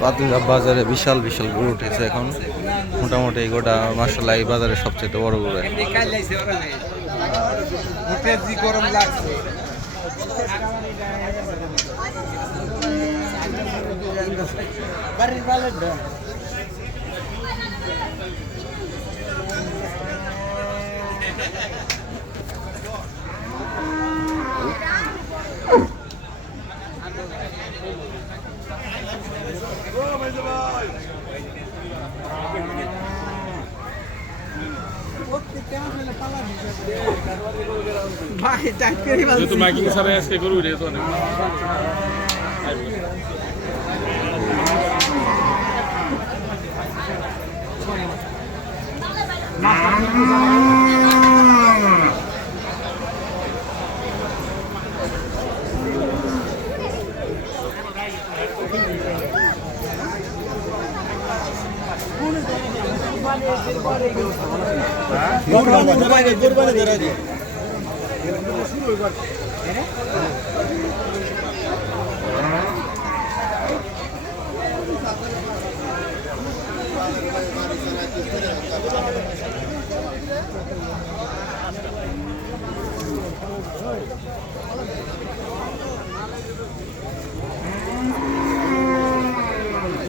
পাতুজা বাজারে বিশাল বিশাল গরু উঠেছে এখন মোটামুটি গোটা মাসাল্লাহ এই বাজারে সবচেয়ে বড় গরু গরম লাগছে যেহেতু মাইকিং ছাড়াই আজকে গরু উঠে তো অনেক শুরু